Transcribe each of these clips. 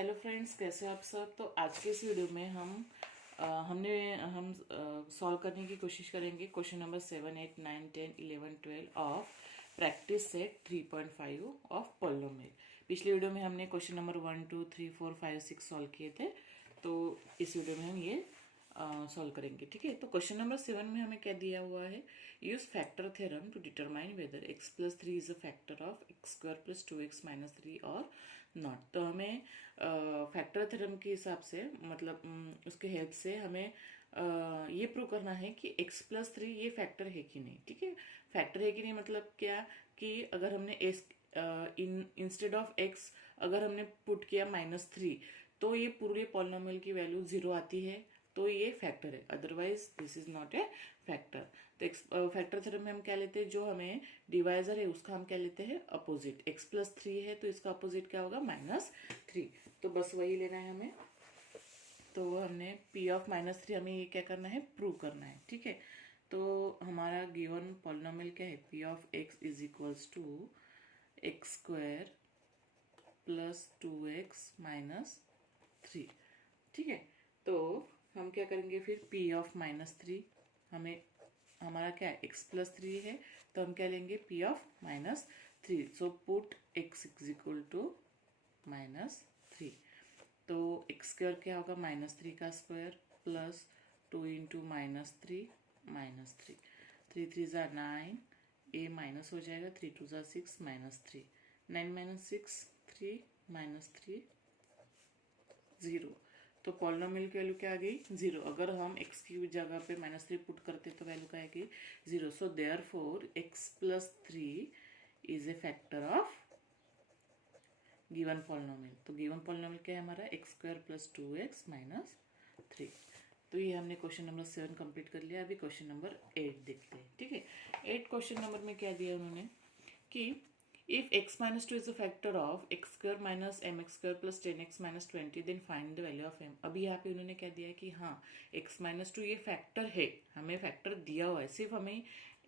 Hello friends, कैसे हो आप सब। तो आज के इस वीडियो में हम सॉल्व करने की कोशिश करेंगे question number 7, 8, 9, 10, 11, 12 of practice set 3.5 of polynomial. पिछले वीडियो में हमने क्वेश्चन नंबर 1, 2, 3, 4, 5, 6 सॉल्व किए थे। तो इस वीडियो में हम ये सॉल्व करेंगे। ठीक है, तो क्वेश्चन नंबर 7 में हमें क्या दिया हुआ है, use factor theorem to determine whether x plus 3 is a factor of x square plus 2x minus 3 और नॉट। तो हमें फैक्टर थ्योरम के हिसाब से मतलब उसके हेल्प से हमें ये प्रूव करना है कि x प्लस 3 ये फैक्टर है कि नहीं। ठीक है, फैक्टर है कि नहीं मतलब क्या कि अगर हमने इंस्टेड ऑफ x अगर हमने पुट किया -3 तो ये पूरे पॉलिनोमियल की वैल्यू 0 आती है, तो ये फैक्टर है, otherwise this is not a factor. तो फैक्टर थ्योरम में हम क्या लेते हैं, जो हमें डिवाइजर है उसका हम क्या लेते हैं, अपोजिट। x प्लस 3 है तो इसका अपोजिट क्या होगा, -3। तो बस वही लेना है हमें। तो हमने p ऑफ -3 हमें ये क्या करना है, प्रूव करना है। ठीक है, तो हमारा गिवन पॉलिनोमियल क्या है, p of x is equals to x square plus 2x minus 3। ठीक है, तो हम क्या करेंगे फिर, p ऑफ -3 हमें हमारा क्या है, x प्लस 3 है, तो हम क्या लेंगे, p of -3। So put x is equal to -3। तो x स्क्वायर क्या होगा, -3 का स्क्वायर प्लस 2 इंटू -3 -3, 3 3 ज़ा 9, a माइनस हो जाएगा, 3 2 ज़ा 6 -3, 9 माइनस 6 3 -3 0। तो पॉलिनोमियल की वैल्यू क्या आ गई, 0। अगर हम x की जगह पे -3 पुट करते तो वैल्यू क्या आएगी, 0। So therefore x plus 3 is a factor of given polynomial. तो गिवन पॉलिनोमियल क्या है हमारा, x square plus 2x minus 3। तो ये हमने क्वेश्चन नंबर 7 कंप्लीट कर लिया। अभी क्वेश्चन नंबर 8 देखते हैं। ठीक है, 8 क्वेश्चन नंबर में क्या दिया उन्होंने कि if x minus 2 is a factor of x square minus mx square plus 10x minus 20 then find the value of m। अभी यहाँ पे उन्होंने क्या दिया है कि हाँ x minus 2 ये फैक्टर है, हमें फैक्टर दिया हुआ है, सिर्फ हमें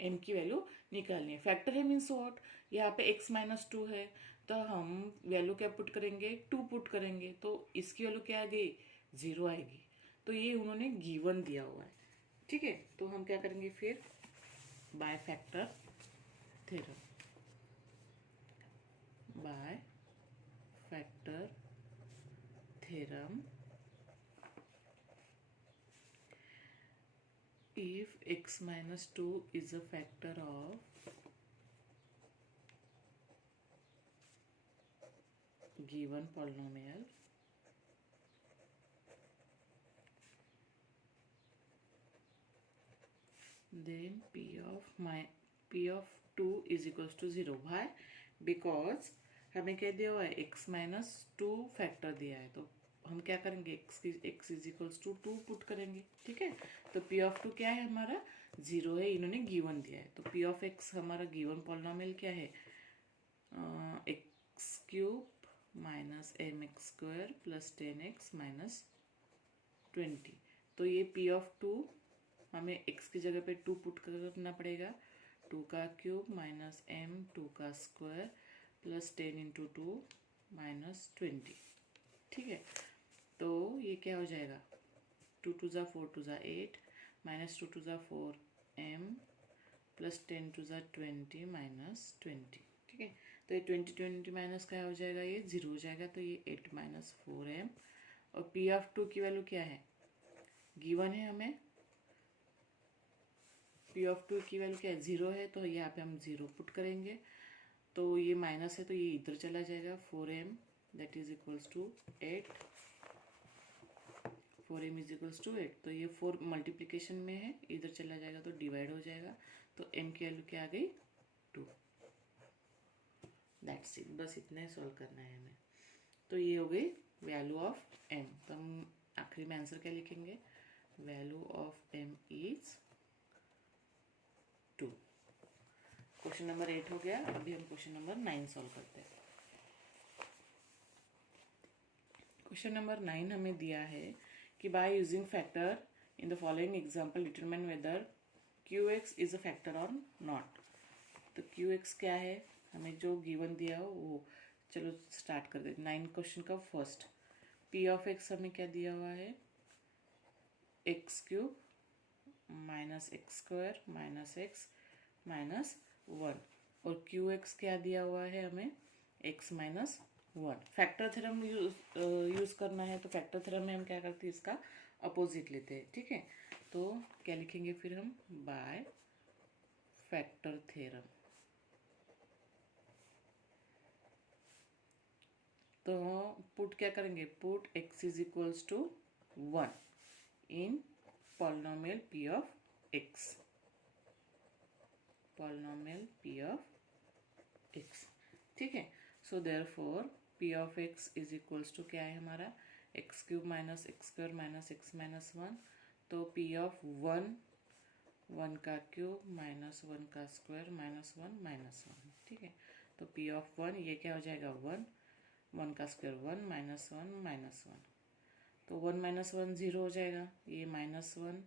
m की वैल्यू निकालनी है। फैक्टर है मीन्स व्हाट, यहाँ पे x minus 2 है तो हम वैल्यू क्या पुट करेंगे, 2 पुट करेंगे, तो इसकी वैल्यू क्या आ गई, 0 आएगी। तो ये उन्होंने गिवन दिया हुआ है। ठीक है, तो हम क्या करेंगे फिर, bye factor theorem, by factor theorem, if x minus 2 is a factor of given polynomial, then p of 2 is equals to 0। why, because हमें क्या दिया हुआ है, x माइनस 2 फैक्टर दिया है, तो हम क्या करेंगे, x is equals to 2 put करेंगे। ठीक है, तो p ऑफ 2 क्या है हमारा, 0 है, इन्होंने गिवन दिया है। तो p ऑफ x हमारा गिवन पॉलिनोमियल क्या है, x cube minus m x square plus 10x minus 20। तो ये p ऑफ 2 हमें x की जगह पे 2 पुट करना पड़ेगा, 2 का क्यूब माइनस m 2 का स्क्वायर प्लस 10 इंटू 2 माइनस 20। ठीक है, तो ये क्या हो जाएगा, 2 2 ज़ा 4 2 ज़ा 8 माइनस 2 2 ज़ा 4 m प्लस 10 2 ज़ा 20 माइनस 20। ठीक है, तो ये 20 20 माइनस क्या हो जाएगा, ये 0 हो जाएगा, तो ये 8 माइनस 4m। और p ऑफ 2 की वैल्यू क्या है, गिवन है हमें, p ऑफ 2 की वैल्यू क्या है, 0 है, तो यहाँ पे हम 0 पुट करेंगे, तो ये माइनस है तो ये इधर चला जाएगा, 4m that is equals to 8, 4m is equals to 8। तो ये 4 मल्टीप्लिकेशन में है, इधर चला जाएगा तो डिवाइड हो जाएगा, तो m की वैल्यू क्या आ गई, 2। दैट्स इट, बस इतना ही सॉल्व करना है हमें। तो ये हो गई वैल्यू ऑफ m। तो हम आखिरी में आंसर क्या लिखेंगे, value of m is 2। Question number 8 हो गया। अभी हम क्वेश्चन नंबर 9 सॉल्व करते हैं। क्वेश्चन नंबर 9 हमें दिया है कि by using factor in the following example determine whether qx is a factor और नॉट। तो qx क्या है, हमें जो गिवन दिया हो वो, चलो स्टार्ट कर देते। 9 क्वेश्चन का फर्स्ट, पी ऑफ एक्स हमें क्या दिया हुआ है, x cube minus x square minus x minus one, और क्यू एक्स क्या दिया हुआ है हमें, x minus one. Factor theorem use करना है, तो फैक्टर थ्योरम में हम क्या करते हैं, इसका अपोजिट लेते हैं, ठीक है। तो क्या लिखेंगे फिर हम, बाय फैक्टर थ्योरम। तो पुट क्या करेंगे, put x is equals to 1 in polynomial p of x, polynomial p of x, ठीक है। So therefore p of x is equals to क्या है हमारा, x cube minus x square minus x minus one. तो p of one, one का cube minus one का square minus one, ठीक है। तो p ऑफ वन ये क्या हो जाएगा, वन, वन का स्क्वायर वन माइनस वन, तो वन माइनस वन जीरो हो जाएगा, ये माइनस वन,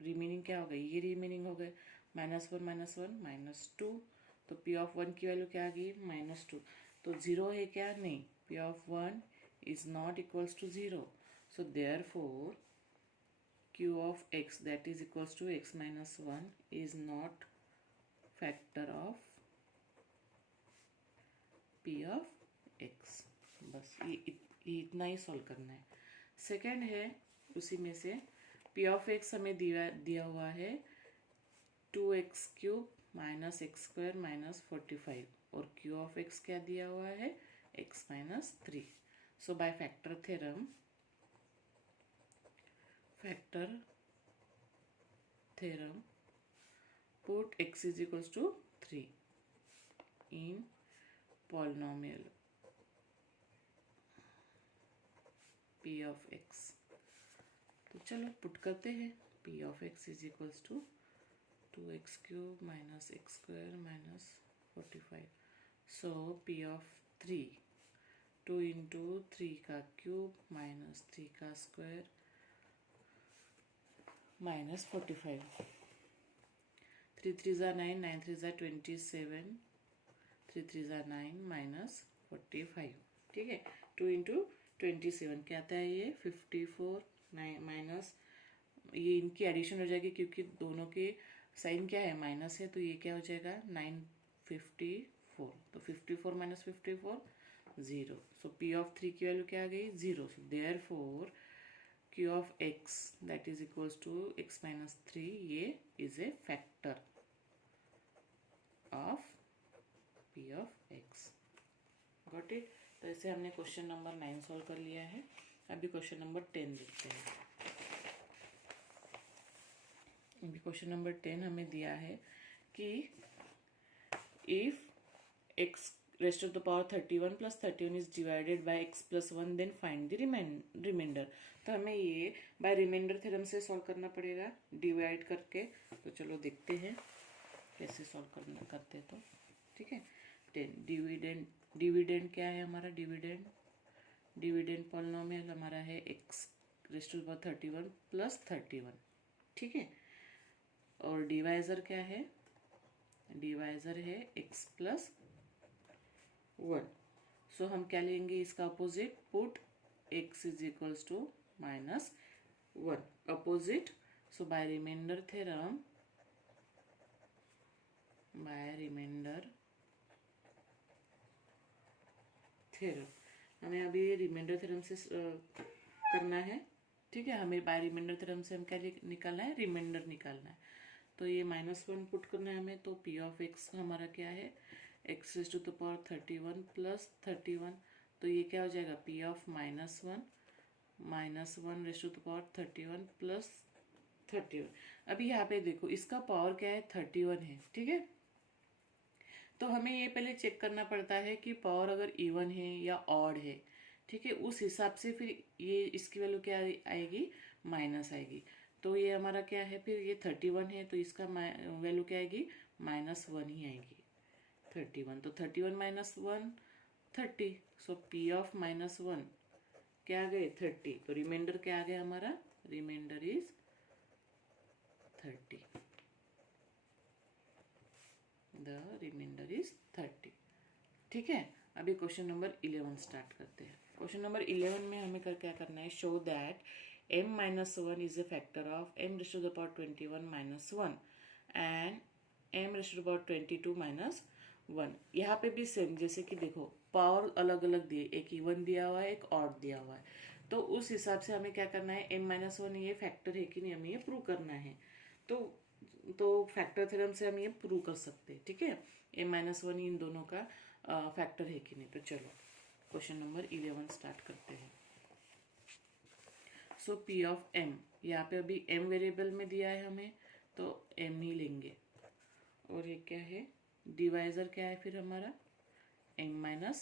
रिमेनिंग क्या हो गई, ये रिमेनिंग हो गए, माइनस वन माइनस टू। तो पी ऑफ वन की वैल्यू क्या आ गई, माइनस टू। तो जीरो है क्या, नहीं, p of one is not equals to zero. So there four Q of x that is equals to x minus one is not factor of P of x. बस ये इतना ही solve करना है। Second है उसी में से, पी ऑफ एक्स हमें दिया हुआ है two x cube minus x square minus 45, और क्यू ऑफ एक्स क्या दिया हुआ है, x minus three. So by factor theorem, put x is equals to 3 in polynomial p of x। तो चलो पुट करते हैं, p of x is equals to 2x cube minus x square minus 45। So p of 3, 2 into 3 का cube minus 3 का square minus 45, 3 3 ज़ा 9, 9 3 ज़ा 27, 3 3 ज़ा 9 minus 45, ठीक है। 2 इंटू 27 क्या आता है, ये 54, माइनस ये इनकी एडिशन हो जाएगी क्योंकि दोनों के साइन क्या है, माइनस है, तो ये क्या हो जाएगा 954। तो 54 minus 54 zero. So P of three की वैल्यू क्या आ गई, zero. So there four Q of x that is equals to x minus three, ये is a factor of P of X. Got it. तो ऐसे हमने क्वेश्चन नंबर 9 सॉल्व कर लिया है। अभी क्वेश्चन नंबर 10 देखते हैं। अभी क्वेश्चन नंबर 10 हमें दिया है कि if x raised to the power 31 plus 31 is divided by x plus one, then find the remainder. तो हमें ये बाय रिमाइंडर थ्योरम से सॉल्व करना पड़ेगा, डिवाइड करके। तो चलो देखते हैं कैसे सॉल्व करते हैं। तो ठीक है, 10 डिविडेंड क्या है हमारा, डिविडेंड पॉलिनोमियल हमारा है x raised to the power 31 plus 31, ठीक है। और डिवाइजर क्या है, डिवाइजर है एक्स प्लस वन। सो हम क्या लेंगे, इसका opposite, put x is equals to minus one, opposite. So by remainder theorem, हमें अभी रिमाइंडर थ्योरम से करना है, ठीक है। हमें बाय रिमाइंडर थ्योरम से हम क्या निकालना है, रिमाइंडर निकालना है। तो ये माइनस वन पुट करना है हमें। तो पी ऑफ एक्स हमारा क्या है, x raise to the power 31 plus 31। तो ये क्या हो जाएगा, p of minus one raise to the power 31 plus 31। अभी यहाँ पे देखो इसका पावर क्या है, 31 है, ठीक है। तो हमें ये पहले चेक करना पड़ता है कि पावर अगर इवन है या ऑड है, ठीक है। उस हिसाब से फिर ये इसकी वैल्यू क्या आएगी, माइनस आएगी। तो ये हमारा क्या है, फिर ये 31 है, तो इसका वैल्यू क्या आएगी, माइनस वन ही आएगी। 31, तो 31 minus one 30। So P of minus one क्या आ गए, 30। तो रिमाइंडर क्या आ गया हमारा, remainder is 30। The remainder is 30, ठीक है। अभी क्वेश्चन नंबर 11 स्टार्ट करते हैं। क्वेश्चन नंबर 11 में हमें क्या करना है, show that m-1 is a factor of m⁻21 - 1 and m⁻22 - 1। यहाँ पे भी सेम, जैसे कि देखो पावर अलग अलग दिए, एक इवन दिया हुआ है, एक ऑड दिया हुआ है, तो उस हिसाब से हमें क्या करना है, m-1 ये फैक्टर है कि नहीं हमें ये प्रूव करना है। तो फैक्टर थ्योरम से हम ये प्रूव कर सकते हैं, ठीक है, m-1 इन दोनों का फैक्टर है कि नहीं। तो चलो क्वेश्चन नंबर 11 स्टार्ट करते हैं। सो पी ऑफ m, यहाँ पे अभी m वेरिएबल में दिया है हमें, तो m ही लेंगे। और ये क्या है, डिवाइजर क्या है फिर हमारा m-1,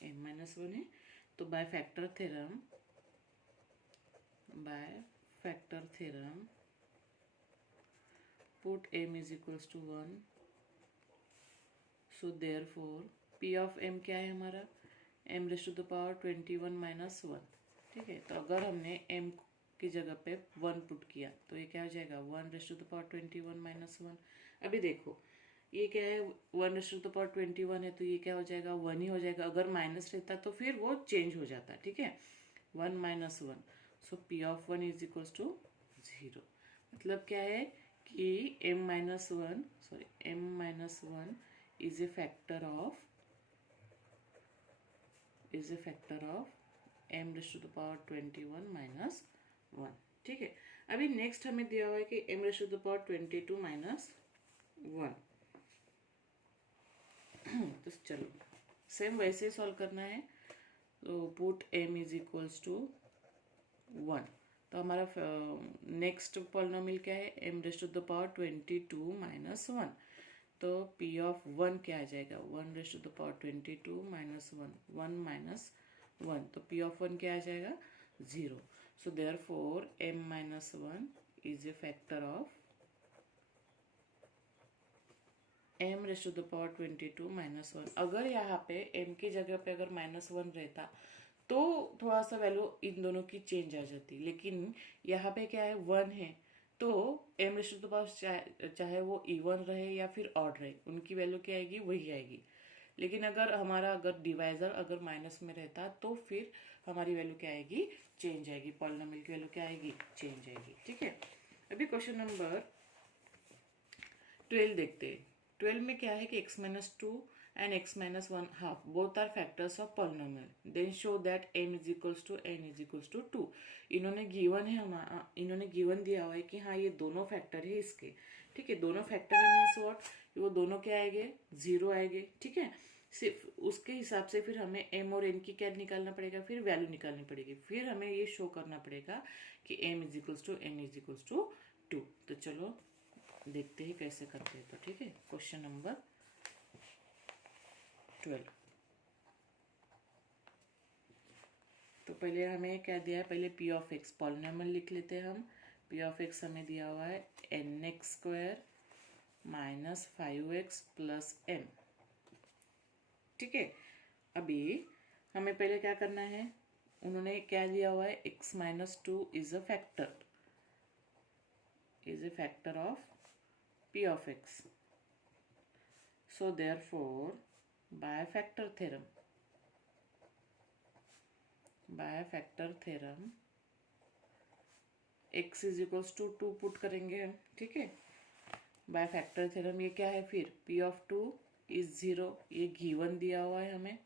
m-1 है। तो by factor theorem put m is equals to 1। So therefore p of m क्या है हमारा, m⁻21 - 1, ठीक है। तो अगर हमने m की जगह पे 1 पुट किया तो ये क्या हो जाएगा, 1⁻21 - 1। अभी देखो ये क्या है, 1⁻21 है, तो ये क्या हो जाएगा, 1 ही हो जाएगा। अगर माइनस रहता तो फिर वो चेंज हो जाता, ठीक है, 1 - 1। So p of 1 is equals to 0। मतलब क्या है कि m-1 is a factor of m⁻21 - 1, ठीक है। अभी नेक्स्ट हमें दिया हुआ है कि m⁻22 - 1। तो चलो सेम वैसे ही सॉल्व करना है। तो put m is equals to 1। तो हमारा नेक्स्ट पॉलिनोमियल क्या है, m⁻22 - 1। तो p ऑफ 1 क्या आ जाएगा, 1⁻22 - 1, 1 - 1। तो p ऑफ 1 क्या आ जाएगा, 0। So therefore m-1 is a factor of m⁻22 - 1। अगर यहाँ पे m की जगह पे अगर -1 रहता तो थोड़ा सा वैल्यू इन दोनों की चेंज आ जाती, लेकिन यहाँ पे क्या है, 1 है, तो m⁻, चाहे वो इवन रहे या फिर ऑड रहे, उनकी वैल्यू क्या आएगी, वही आएगी। लेकिन अगर डिवाइजर अगर माइनस में रहता तो फिर हमारी वैल्यू क्या आएगी, चेंज आएगी, पॉलिनोमियल की वैल्यू क्या आएगी, चेंज आएगी, ठीक है। अभी क्वेश्चन नंबर 12 देखते हैं। 12 में क्या है कि x-2 and x-1/2 both are factors of polynomial, then show that m is equals to n is equals to 2। इन्होंने गिवन दिया हुआ है कि हाँ ये दोनों फैक्टर है इसके, ठीक है, दोनों फैक्टर है मीन्स व्हाट, वो दोनों क्या आएंगे, 0 आएंगे, ठीक है। सिर्फ उसके हिसाब से फिर हमें m और n की क्या निकालना पड़ेगा, फिर वैल्यू निकालनी पड़ेगी, फिर हमें ये शो करना पड़ेगा कि m is equals to n is equals to 2। तो चलो देखते हैं कैसे करते हैं। तो ठीक है, क्वेश्चन नंबर 12। तो पहले हमें क्या दिया है, पहले p ऑफ x पॉलिनोमियल लिख लेते हैं हम। p ऑफ x हमें दिया हुआ है nx² - 5x + m, ठीक है। अभी हमें पहले क्या करना है, उन्होंने क्या दिया हुआ है, x-2 is a factor of p of x। So therefore by factor theorem x is equals to 2 put करेंगे हम, ठीक है। बाय फैक्टर थ्योरम ये क्या है फिर, p ऑफ 2 इज 0, ये गिवन दिया हुआ है हमें,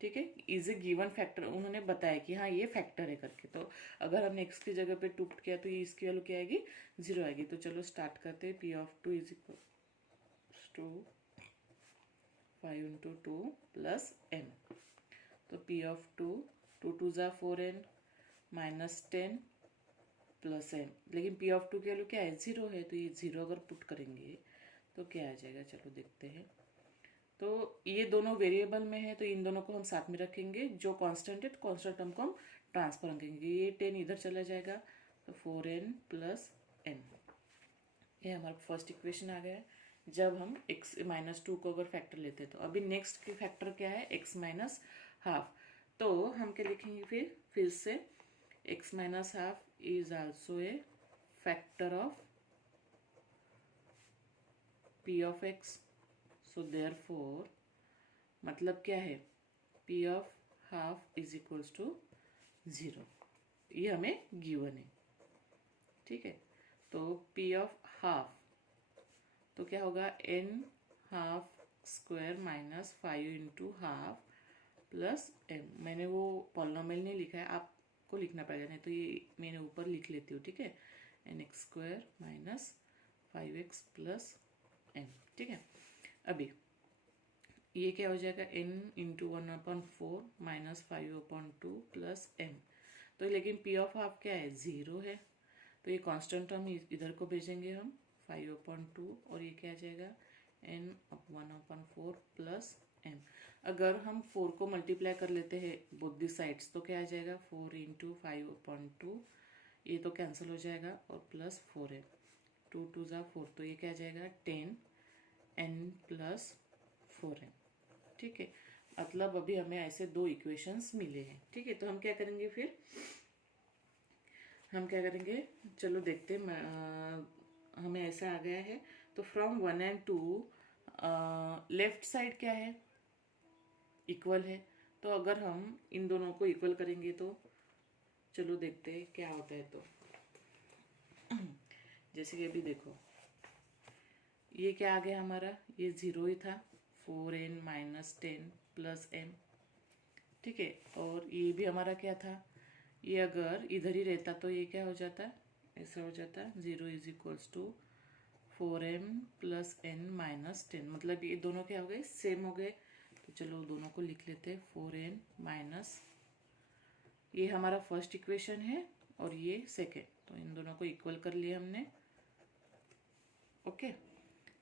ठीक है, इज ए गिवन फैक्टर, उन्होंने बताया कि हाँ ये फैक्टर है करके। तो अगर हमने x की जगह पे 2 पुट किया तो ये इसकी वैल्यू क्या आएगी, 0 आएगी। तो चलो स्टार्ट करते हैं। p of 2 is equals to 5 × 2 + m। तो p ऑफ 2, 2 2 ज़ा 4n -10 + m, लेकिन p ऑफ 2 की वैल्यू क्या है, 0 है, तो ये 0 अगर पुट करेंगे तो क्या आ जाएगा, चलो देखते हैं। तो ये दोनों वेरिएबल में है, तो इन दोनों को हम साथ में रखेंगे, जो कांस्टेंट है तो कांस्टेंट टर्म को हम ट्रांसफर करेंगे, ये 10 इधर चला जाएगा, तो 4n + m। ये हमारा फर्स्ट इक्वेशन आ गया है जब हम x-2 को अगर फैक्टर लेते हैं। तो अभी नेक्स्ट की फैक्टर क्या है, x-12। तो हम क्या लिखेंगे फिर से x-12 is also a factor of p of x। So therefore मतलब क्या है, p of half is equals to 0, ये हमें गिवन है। ठीक है, तो p ऑफ हाफ तो क्या होगा, n half square minus 5 into half plus m। मैंने वो पॉलिनोमियल नहीं लिखा है, आपको लिखना पड़ेगा, नहीं तो ये मैंने ऊपर लिख लेती हूँ। ठीक है, n x square minus 5x plus m। ठीक है, अभी ये क्या हो जाएगा, n into 1/4 minus 5/2 plus m। तो लेकिन p ऑफ हाफ क्या है, 0 है, तो ये कांस्टेंट टर्म इधर को भेजेंगे हम 5/2, और ये क्या आ जाएगा n 1/4 प्लस m। अगर हम 4 को मल्टीप्लाई कर लेते हैं बोथ दी साइड्स तो क्या आ जाएगा, 4 इंटू 5/2, ये तो कैंसिल हो जाएगा, और प्लस 4 है, 2 2 ज़ा 4, तो ये क्या आ जाएगा 10 n प्लस 4m। ठीक है, मतलब अभी हमें ऐसे दो इक्वेशंस मिले हैं। ठीक है, तो हम क्या करेंगे फिर, हम क्या करेंगे, चलो देखते हैं। हमें ऐसा आ गया है, तो फ्रॉम 1 and 2 लेफ्ट साइड क्या है, इक्वल है। तो अगर हम इन दोनों को इक्वल करेंगे तो चलो देखते हैं क्या होता है। तो जैसे कि अभी देखो, ये क्या आ गया हमारा, ये 0 ही था, 4n माइनस 10 प्लस m। ठीक है, और ये भी हमारा क्या था, ये अगर इधर ही रहता तो ये क्या हो जाता, ऐसा हो जाता, 0 is equals to 4m plus n minus 10, मतलब ये दोनों क्या हो गए, सेम हो गए। तो चलो दोनों को लिख लेते हैं, 4n माइनस, ये हमारा फर्स्ट इक्वेशन है और ये सेकेंड, तो इन दोनों को इक्वल कर लिया हमने। ओके,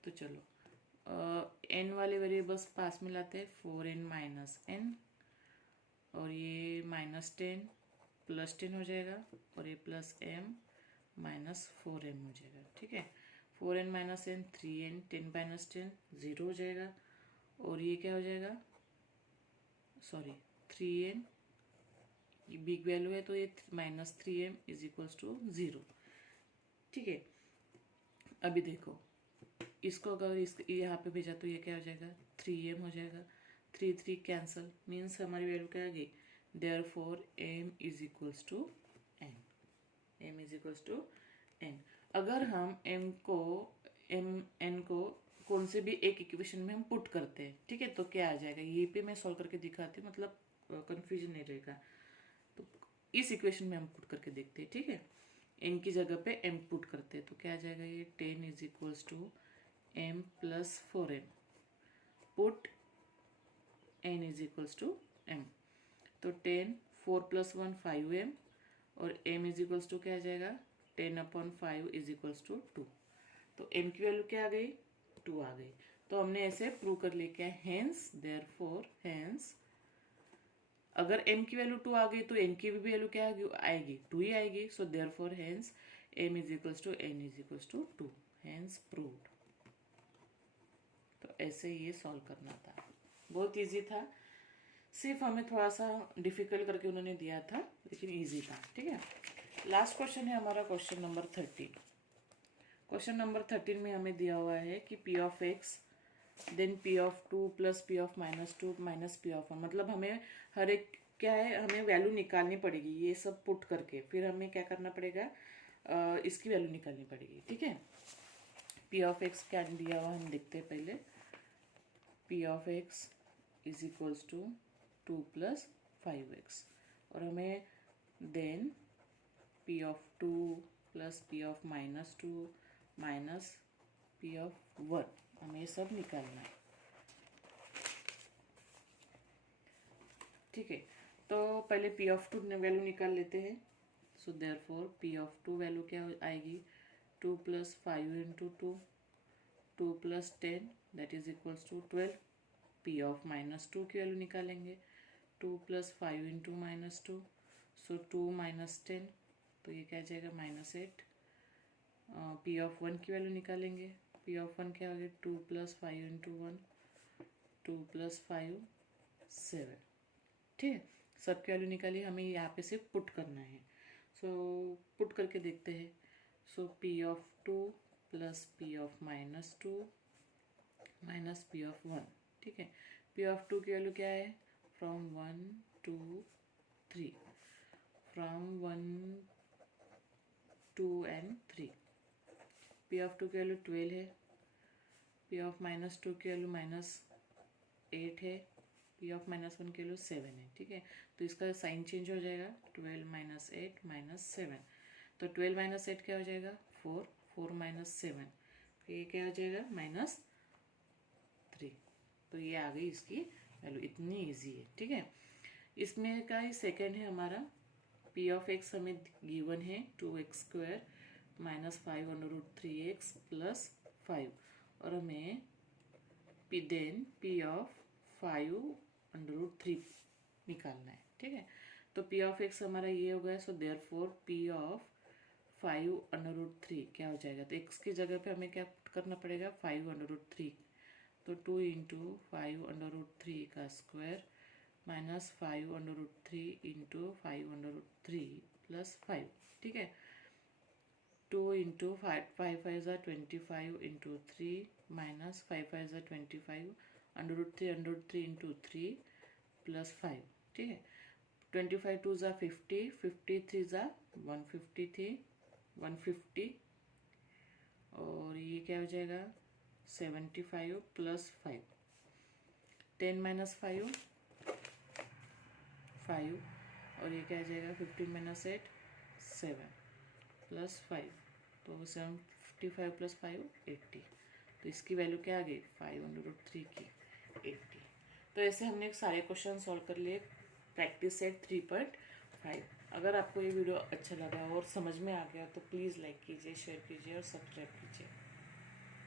तो चलो n वाले वेरिएबल्स पास में लाते हैं, 4n माइनस n, और ये माइनस 10 प्लस 10 हो जाएगा, और ये प्लस m माइनस 4m हो जाएगा। ठीक है, 4n minus n 3n, 10 minus 10 0 हो जाएगा, और ये क्या हो जाएगा, सॉरी 3n, ये बिग वैल्यू है तो ये minus 3m is equals to 0। ठीक है, अभी देखो इसको अगर इस यहाँ पे भेजा तो ये क्या हो जाएगा, 3m हो जाएगा, 3 3 कैंसल, मीन्स हमारी वैल्यू क्या आ गई, therefore m is equals to n, m is equals to n। अगर हम n को कौन से भी एक इक्वेशन में हम पुट करते हैं, ठीक है, तो क्या आ जाएगा, ये पे मैं सॉल्व करके दिखाती हूँ, मतलब कंफ्यूजन नहीं रहेगा। तो इस इक्वेशन में हम पुट करके देखते हैं। ठीक है, n की जगह पे m पुट करते हैं तो क्या आ जाएगा, ये 10 is equals to m plus 4n, put n is equals to m, तो 10 4 प्लस 1 5m, और m इज इक्वल्स टू क्या आ जाएगा, 10/5 इज इक्वल्स टू 2। तो m की वैल्यू क्या आ गई, 2 आ गई। तो हमने ऐसे प्रूव कर लिया क्या, हेंस देयरफॉर, हेंस अगर m की वैल्यू 2 आ गई तो n की भी वैल्यू क्या आएगी, 2 ही आएगी। So therefore hence m is equals to n is equals to 2, hence proved. तो ऐसे ये सॉल्व करना था, बहुत इजी था, सिर्फ हमें थोड़ा सा डिफिकल्ट करके उन्होंने दिया था, लेकिन इजी था। ठीक है, लास्ट क्वेश्चन है हमारा क्वेश्चन नंबर 13। क्वेश्चन नंबर 13 में हमें दिया हुआ है कि p of x then p of 2 plus p of -2 minus p of 1, मतलब हमें हर एक क्या है, हमें वैल्यू निकालनी पड़ेगी, ये सब पुट करके फिर हमें क्या करना पड़ेगा, इसकी वैल्यू निकालनी पड़ेगी। ठीक है, p ऑफ x क्या दिया हुआ हम देखते हैं पहले, p of x is equals to 2 plus 5x, और हमें then p of 2 plus p of -2 minus p of 1, हमें ये सब निकालना है। ठीक है, तो पहले p ऑफ 2 वैल्यू निकाल लेते हैं। So therefore p of 2 value क्या आएगी, 2 plus 5 into 2, 2 plus 10 that is equals to 12। p of -2 की वैल्यू निकालेंगे, 2 प्लस 5 इंटू -2, सो 2 माइनस 10, तो ये क्या आ जाएगा, -8। p ऑफ 1 की वैल्यू निकालेंगे, p ऑफ 1 क्या हो गया, 2 प्लस 5 इंटू 1, 2 प्लस 5 7। ठीक है, सबकी वैल्यू निकाली, हमें यहाँ पे सिर्फ पुट करना है। सो पुट करके देखते हैं। सो p of 2 plus p of -2 minus p of 1। ठीक है, p ऑफ 2 की वैल्यू क्या है, from 1 2 3 from 1 2 and 3। P of 2 की वैल्यू 12 है, पी ऑफ -2 की वैल्यू -8 है, पी ऑफ -1 की वैल्यू 7 है। ठीक है, तो इसका साइन चेंज हो जाएगा, 12 - 8 -7। तो 12 - 8 क्या हो जाएगा 4, 4 - 7 ये क्या हो जाएगा -3। तो ये आ गई इसकी वैल्यू, इतनी इजी है। ठीक है, इसमें का ही सेकेंड है हमारा पी ऑफ एक्स हमें गिवन है 2x² -5/√3x + 5 और हमें पी ऑफ 5/√3 निकालना है। ठीक है, तो पी ऑफ एक्स हमारा ये हो गया, सो देयरफॉर पी ऑफ 5/√3 क्या हो जाएगा, तो एक्स की जगह पे हमें क्या करना पड़ेगा 5/√3। तो 2 × 5/√3 का स्क्वायर -5/√3 × 5/√3 + 5। ठीक है, 2 × 5 5 5 = 25 × 3 -5 5 = 25 √3 × 3 + 5। ठीक है, 25 2 = 50, 53 = 150 150 और ये क्या हो जाएगा 75 + 5। 10 - 5 5 और ये क्या आ जाएगा 15 - 8 7 + 5, तो 75 + 5 80। तो इसकी वैल्यू क्या आ गई 5/√3 की 80। तो ऐसे हमने सारे क्वेश्चन सॉल्व कर लिए प्रैक्टिस सेट 3.5। अगर आपको ये वीडियो अच्छा लगा और समझ में आ गया तो प्लीज़ लाइक कीजिए, शेयर कीजिए और सब्सक्राइब कीजिए।